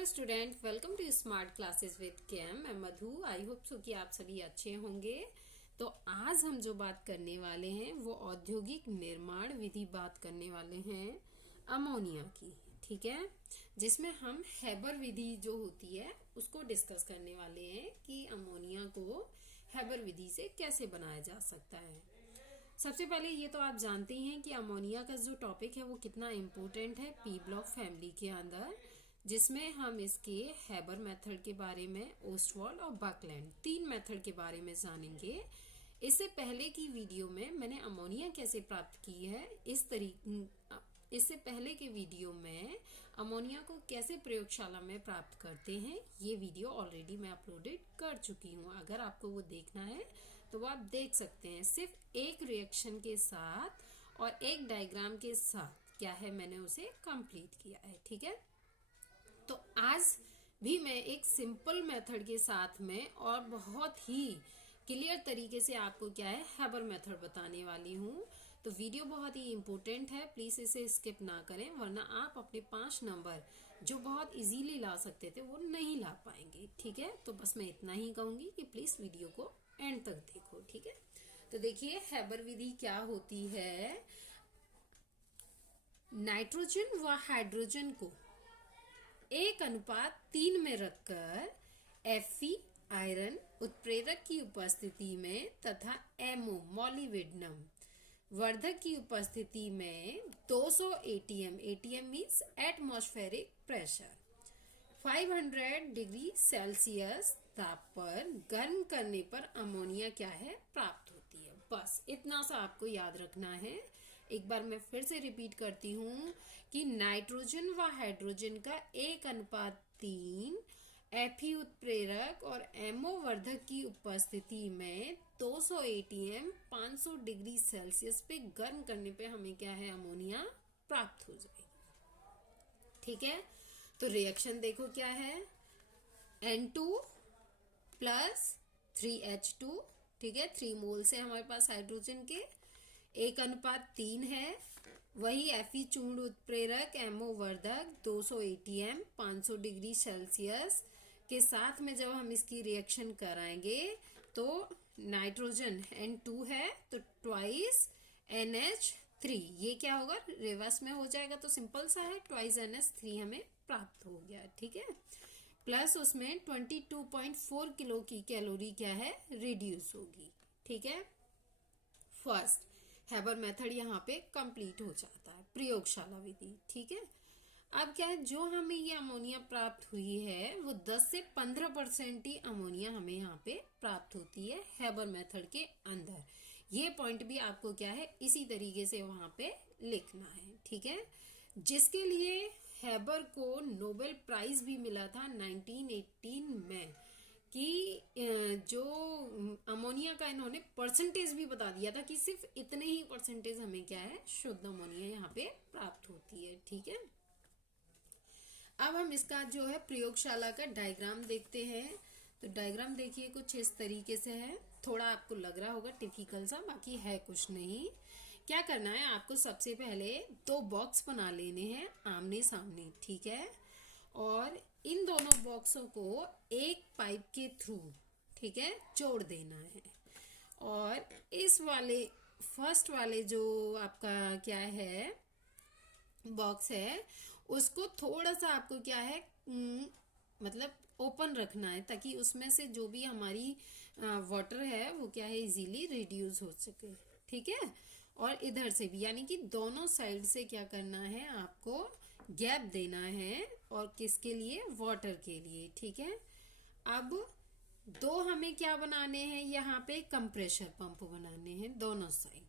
Hello student, welcome to smart classes with KM. मैं Madhu. I hope so कि आप सभी अच्छे होंगे। तो आज हम जो बात करने वाले हैं वो औद्योगिक निर्माण विधि बात करने वाले हैं अमोनिया की। ठीक है, जिसमें हम हैबर विधि जो होती है उसको डिस्कस करने वाले हैं कि अमोनिया को हैबर विधि से कैसे बनाया जा सकता है। सबसे पहले ये तो आप जानते ही हैं कि अमोनिया का जो टॉपिक है वो कितना इम्पोर्टेंट है पी ब्लॉक फैमिली के अंदर, जिसमें हम इसके हैबर मेथड के बारे में, ओस्टवाल्ड और बकलैंड 3 मेथड के बारे में जानेंगे। इससे पहले की वीडियो में मैंने अमोनिया कैसे प्राप्त की है, इससे पहले के वीडियो में अमोनिया को कैसे प्रयोगशाला में प्राप्त करते हैं, ये वीडियो ऑलरेडी मैं अपलोडेड कर चुकी हूँ। अगर आपको वो देखना है तो वो आप देख सकते हैं। सिर्फ एक रिएक्शन के साथ और एक डायग्राम के साथ क्या है, मैंने उसे कंप्लीट किया है। ठीक है, तो आज भी मैं एक सिंपल मेथड के साथ में और बहुत ही क्लियर तरीके से आपको क्या है हैबर मेथड बताने वाली हूँ। तो वीडियो बहुत ही इम्पोर्टेंट है, प्लीज इसे स्किप ना करें, वरना आप अपने 5 नंबर जो बहुत इजीली ला सकते थे वो नहीं ला पाएंगे। ठीक है, तो बस मैं इतना ही कहूंगी कि प्लीज वीडियो को एंड तक देखो। ठीक है, तो देखिए हैबर विधि क्या होती है। नाइट्रोजन व हाइड्रोजन को 1:3 में रखकर Fe आयरन उत्प्रेरक की उपस्थिति में तथा MO मॉलिब्डेनम वर्धक की उपस्थिति में 200 ATM, ATM means atmospheric pressure, 500 degree Celsius ताप पर गर्म करने पर अमोनिया क्या है प्राप्त होती है। बस इतना सा आपको याद रखना है। एक बार मैं फिर से रिपीट करती हूँ कि नाइट्रोजन व हाइड्रोजन का 1:3 Fe उत्प्रेरक और MO वर्धक की उपस्थिति में 200 ATM 500 डिग्री सेल्सियस पे गर्म करने पे हमें क्या है अमोनिया प्राप्त हो जाएगी। ठीक है, तो रिएक्शन देखो क्या है, N2 प्लस 3H2। ठीक है, 3 मोल से हमारे पास हाइड्रोजन के 1:3 है। वही Fe चूर्ण उत्प्रेरक MO वर्धक 200 ATM 500 डिग्री सेल्सियस के साथ में जब हम इसकी रिएक्शन कराएंगे तो नाइट्रोजन N2 है तो ट्वाइस NH3, ये क्या होगा रिवर्स में हो जाएगा, तो सिंपल सा है, ट्वाइस NH3 हमें प्राप्त हो गया। ठीक है, प्लस उसमें 22.4 किलो की कैलोरी क्या है रिड्यूस होगी। ठीक है, फर्स्ट हैबर मेथड यहाँ पे कंप्लीट हो जाता है, प्रयोगशाला विधि। ठीक है, अब क्या है, जो हमें ये अमोनिया प्राप्त हुई है वो 10 से 15% ही अमोनिया हमें यहाँ पे प्राप्त होती है हैबर मेथड के अंदर। ये पॉइंट भी आपको क्या है इसी तरीके से वहां पे लिखना है। ठीक है, जिसके लिए हैबर को नोबेल प्राइज भी मिला था 1918 में कि जो अमोनिया का इन्होंने परसेंटेज भी बता दिया था कि सिर्फ इतने ही परसेंटेज हमें क्या है शुद्ध अमोनिया यहाँ पे प्राप्त होती है। ठीक है, अब हम इसका जो है प्रयोगशाला का डायग्राम देखते हैं। तो डायग्राम देखिए कुछ इस तरीके से है, थोड़ा आपको लग रहा होगा टिपिकल सा, बाकी है कुछ नहीं। क्या करना है आपको, सबसे पहले 2 बॉक्स बना लेने हैं आमने सामने। ठीक है, और इन दोनों बॉक्सों को एक पाइप के थ्रू ठीक है जोड़ देना है। और इस वाले फर्स्ट वाले जो आपका क्या है बॉक्स है उसको थोड़ा सा आपको क्या है मतलब ओपन रखना है, ताकि उसमें से जो भी हमारी वाटर है वो क्या है इजीली रिड्यूस हो सके। ठीक है, और इधर से भी, यानी कि दोनों साइड से क्या करना है आपको गैप देना है, और किसके लिए, वाटर के लिए। ठीक है, अब 2 हमें क्या बनाने हैं, यहाँ पे कंप्रेशर पंप बनाने हैं दोनों साइड,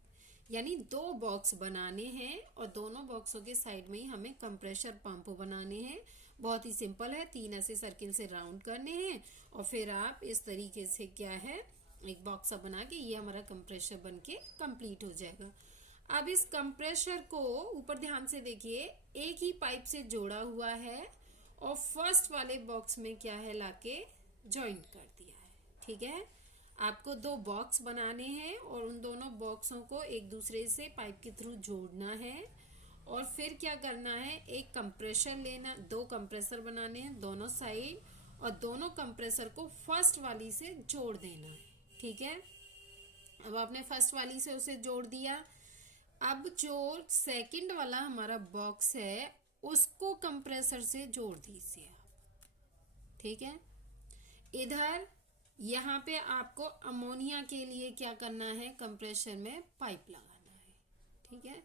यानी 2 बॉक्स बनाने हैं और दोनों बॉक्सों के साइड में ही हमें कंप्रेशर पंप बनाने हैं। बहुत ही सिंपल है, 3 ऐसे सर्किल से राउंड करने हैं और फिर आप इस तरीके से क्या है एक बॉक्स बना के ये हमारा कंप्रेशर बन के कंप्लीट हो जाएगा। अब इस कंप्रेशर को ऊपर ध्यान से देखिए, एक ही पाइप से जोड़ा हुआ है और फर्स्ट वाले बॉक्स में क्या है लाके ज्वाइंट कर दिया है। ठीक है, आपको 2 बॉक्स बनाने हैं और उन दोनों बॉक्सों को एक दूसरे से पाइप के थ्रू जोड़ना है और फिर क्या करना है, एक कंप्रेसर लेना, 2 कंप्रेसर बनाने हैं दोनों साइड, और दोनों कंप्रेसर को फर्स्ट वाली से जोड़ देना है। ठीक है, अब आपने फर्स्ट वाली से उसे जोड़ दिया। अब जो सेकंड वाला हमारा बॉक्स है उसको कंप्रेसर से जोड़ दीजिए आप। ठीक है, इधर यहाँ पे आपको अमोनिया के लिए क्या करना है, कंप्रेसर में पाइप लगाना है। ठीक है,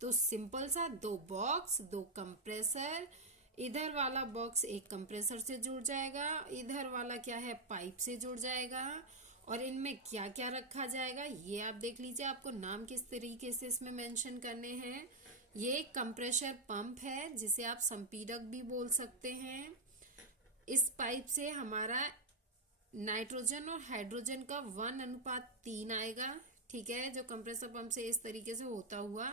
तो सिंपल सा 2 बॉक्स 2 कंप्रेसर, इधर वाला बॉक्स एक कंप्रेसर से जुड़ जाएगा, इधर वाला क्या है पाइप से जुड़ जाएगा। और इनमें क्या क्या रखा जाएगा ये आप देख लीजिए, आपको नाम किस तरीके से इसमें मेंशन करने हैं। ये कंप्रेसर पंप है जिसे आप संपीडक भी बोल सकते हैं। इस पाइप से हमारा नाइट्रोजन और हाइड्रोजन का 1:3 आएगा। ठीक है, जो कंप्रेसर पंप से इस तरीके से होता हुआ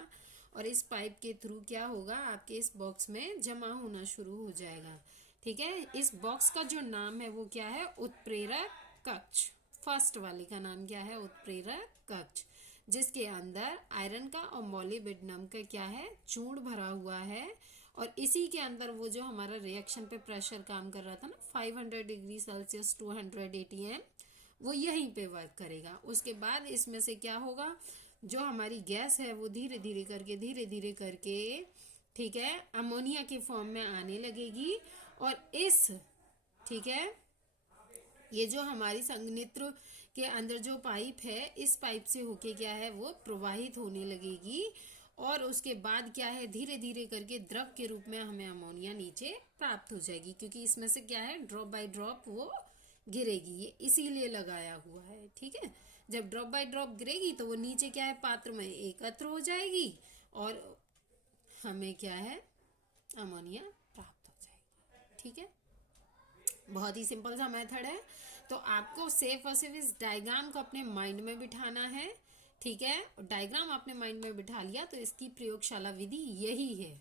और इस पाइप के थ्रू क्या होगा, आपके इस बॉक्स में जमा होना शुरू हो जाएगा। ठीक है, इस बॉक्स का जो नाम है वो क्या है, उत्प्रेरक कक्ष। फर्स्ट वाले का नाम क्या है, उत्प्रेरक कक्ष, जिसके अंदर आयरन का और मोलिब्डेनम का क्या है, चूर्ण भरा हुआ है। और इसी के अंदर वो जो हमारा रिएक्शन पे प्रेशर काम कर रहा था ना, 500 डिग्री सेल्सियस 200 ATM, वो यहीं पे वर्क करेगा। उसके बाद इसमें से क्या होगा, जो हमारी गैस है वो धीरे धीरे करके ठीक है अमोनिया के फॉर्म में आने लगेगी। और इस ठीक है, ये जो हमारी संघनित्र के अंदर जो पाइप है, इस पाइप से होके क्या है वो प्रवाहित होने लगेगी। और उसके बाद क्या है, धीरे धीरे करके द्रव के रूप में हमें अमोनिया नीचे प्राप्त हो जाएगी, क्योंकि इसमें से क्या है ड्रॉप बाय ड्रॉप वो गिरेगी, ये इसीलिए लगाया हुआ है। ठीक है, जब ड्रॉप बाय ड्रॉप गिरेगी तो वो नीचे क्या है पात्र में एकत्र हो जाएगी और हमें क्या है अमोनिया प्राप्त हो जाएगी। ठीक है, बहुत ही सिंपल सा मेथड है। तो आपको सेफ और सिर्फ इस डायग्राम को अपने माइंड में बिठाना है। ठीक है, डायग्राम आपने माइंड में बिठा लिया तो इसकी प्रयोगशाला विधि यही है।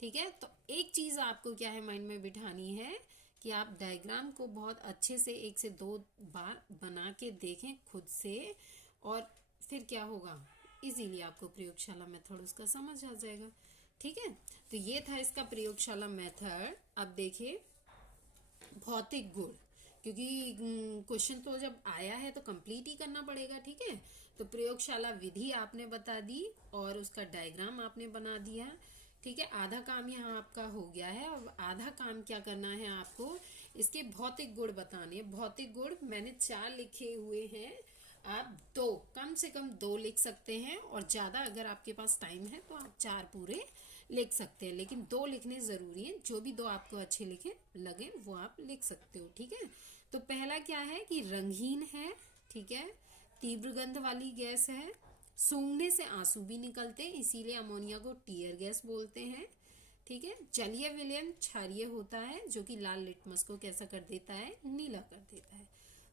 ठीक है, तो एक चीज आपको क्या है माइंड में बिठानी है कि आप डायग्राम को बहुत अच्छे से 1 से 2 बार बना के देखें खुद से, और फिर क्या होगा इजीली आपको प्रयोगशाला मेथड उसका समझ आ जाएगा। ठीक है, तो ये था इसका प्रयोगशाला मेथड। अब देखिए भौतिक गुण, क्योंकि क्वेश्चन तो जब आया है तो कंप्लीट ही करना पड़ेगा। ठीक है, तो प्रयोगशाला विधि आपने बता दी और उसका डायग्राम आपने बना दिया। ठीक है, आधा काम यहाँ आपका हो गया है। अब आधा काम क्या करना है आपको, इसके भौतिक गुण बताने। भौतिक गुण मैंने 4 लिखे हुए हैं, आप 2 कम से कम 2 लिख सकते हैं, और ज्यादा अगर आपके पास टाइम है तो आप 4 पूरे लिख सकते हैं, लेकिन 2 लिखने जरूरी है। जो भी 2 आपको अच्छे लिखे लगे वो आप लिख सकते हो। ठीक है, तो पहला क्या है कि रंगहीन है। ठीक है, तीव्र गंध वाली गैस है, सूंघने से आंसू भी निकलते हैं, इसीलिए अमोनिया को टीयर गैस बोलते हैं। ठीक है, जलीय विलयन क्षारीय होता है, जो कि लाल लिटमस को कैसा कर देता है, नीला कर देता है।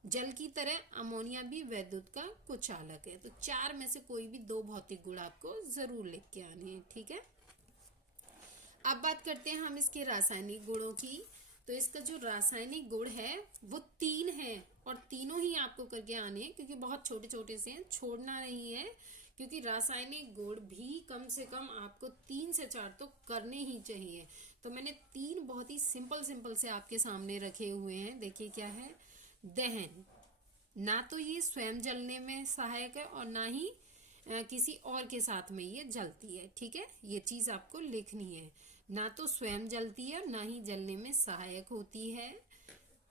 जल की तरह अमोनिया भी वैद्युत का कुचालक है। तो 4 में से कोई भी 2 भौतिक गुण आपको जरूर लिख के आने हैं। ठीक है, अब बात करते हैं हम इसके रासायनिक गुणों की। तो इसका जो रासायनिक गुण है वो 3 है, और तीनों ही आपको करके आने हैं, क्योंकि बहुत छोटे छोटे से हैं, छोड़ना नहीं है। क्योंकि रासायनिक गुण भी कम से कम आपको 3 से 4 तो करने ही चाहिए। तो मैंने 3 बहुत ही सिंपल सिंपल से आपके सामने रखे हुए हैं। देखिए क्या है, दहन, ना तो ये स्वयं जलने में सहायक है और ना ही किसी और के साथ में ये जलती है। ठीक है, ये चीज आपको लिखनी है, ना तो स्वयं जलती है ना ही जलने में सहायक होती है।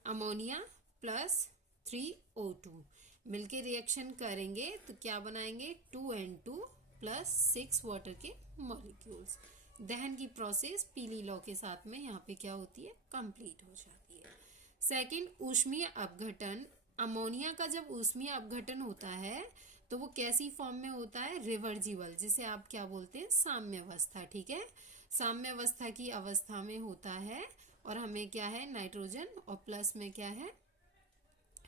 अमोनिया प्लस 3O2 मिलके रिएक्शन करेंगे तो क्या बनाएंगे, 2N2 प्लस 6 वाटर के मॉलिक्यूल्स। दहन की प्रोसेस पीली लौ के साथ में यहाँ पे क्या होती है, कंप्लीट हो जाती है। सेकंड, ऊष्मीय अपघटन। अमोनिया का जब ऊष्मीय अपघटन होता है तो वो कैसी फॉर्म में होता है, रिवर्जिबल, जिसे आप क्या बोलते हैं, साम्य अवस्था। ठीक है, साम्य अवस्था की अवस्था में होता है, और हमें क्या है नाइट्रोजन और प्लस में क्या है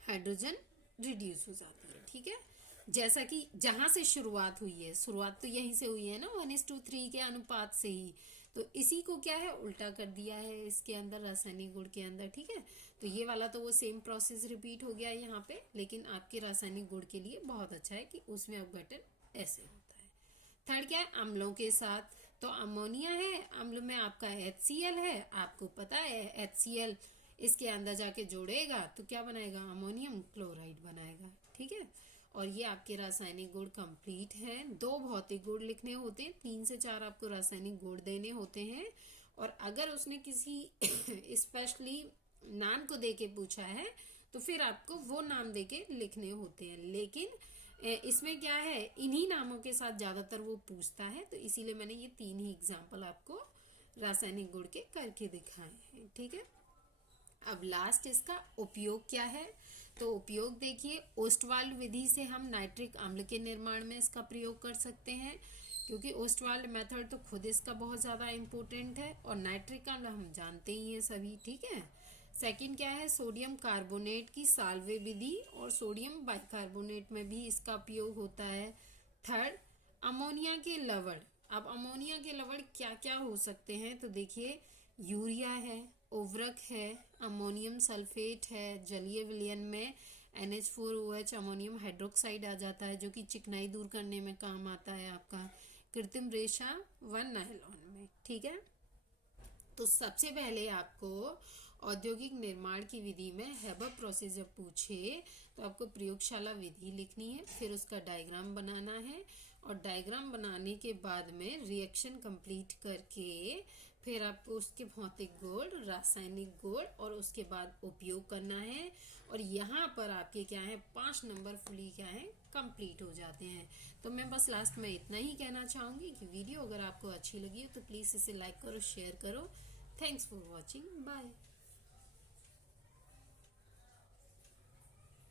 हाइड्रोजन रिड्यूस हो जाती है। ठीक है, जैसा कि जहां से शुरुआत हुई है, शुरुआत तो यहीं से हुई है ना, 1:3 के अनुपात से ही, तो इसी को क्या है उल्टा कर दिया है इसके अंदर, रासायनिक गुण के अंदर। ठीक है, तो ये वाला तो वो सेम प्रोसेस रिपीट हो गया यहाँ पे, लेकिन आपके रासायनिक गुण के लिए बहुत अच्छा है कि उसमें अपघटन ऐसे होता है। थर्ड क्या है, अम्लों के साथ। तो अमोनिया है, अम्ल में आपका HCl है, आपको पता है HCl इसके अंदर जाके जोड़ेगा तो क्या बनाएगा, अमोनियम क्लोराइड बनाएगा। ठीक है, और ये आपके रासायनिक गुण कंप्लीट हैं। 2 भौतिक गुण लिखने होते हैं, 3 से 4 आपको रासायनिक गुण देने होते हैं। और अगर उसने किसी स्पेशली नाम को देके पूछा है तो फिर आपको वो नाम देके लिखने होते हैं। लेकिन इसमें क्या है, इन्हीं नामों के साथ ज्यादातर वो पूछता है, तो इसीलिए मैंने ये 3 ही एग्जाम्पल आपको रासायनिक गुण के करके दिखाए हैं। ठीक है, अब लास्ट इसका उपयोग क्या है, तो उपयोग देखिए, ओस्टवाल्ड विधि से हम नाइट्रिक अम्ल के निर्माण में इसका प्रयोग कर सकते हैं, क्योंकि ओस्टवाल्ड मेथड तो खुद इसका बहुत ज़्यादा इम्पोर्टेंट है, और नाइट्रिक अम्ल हम जानते ही हैं सभी। ठीक है, सेकंड क्या है, सोडियम कार्बोनेट की साल्वे विधि और सोडियम बाइकार्बोनेट में भी इसका उपयोग होता है। थर्ड, अमोनिया के लवण। अब अमोनिया के लवण क्या क्या हो सकते हैं, तो देखिए, यूरिया है, उर्वरक है, अमोनियम सल्फेट है, जलीय विलयन में NH4OH अमोनियम हाइड्रोक्साइड आ जाता है जो कि चिकनाई दूर करने में काम आता है आपका, कृत्रिम रेशा 1 नायलॉन में। ठीक है, तो सबसे पहले आपको औद्योगिक निर्माण की विधि में हेबर प्रोसेस जब पूछे तो आपको प्रयोगशाला विधि लिखनी है, फिर उसका डायग्राम बनाना है, और डायग्राम बनाने के बाद में रिएक्शन कंप्लीट करके फिर आपको उसके भौतिक गुण, रासायनिक गुण और उसके बाद उपयोग करना है। और यहाँ पर आपके क्या है, 5 नंबर फुली क्या है, कंप्लीट हो जाते हैं। तो मैं बस लास्ट में इतना ही कहना चाहूँगी कि वीडियो अगर आपको अच्छी लगी हो तो प्लीज़ इसे लाइक करो, शेयर करो। Thanks for watching, bye.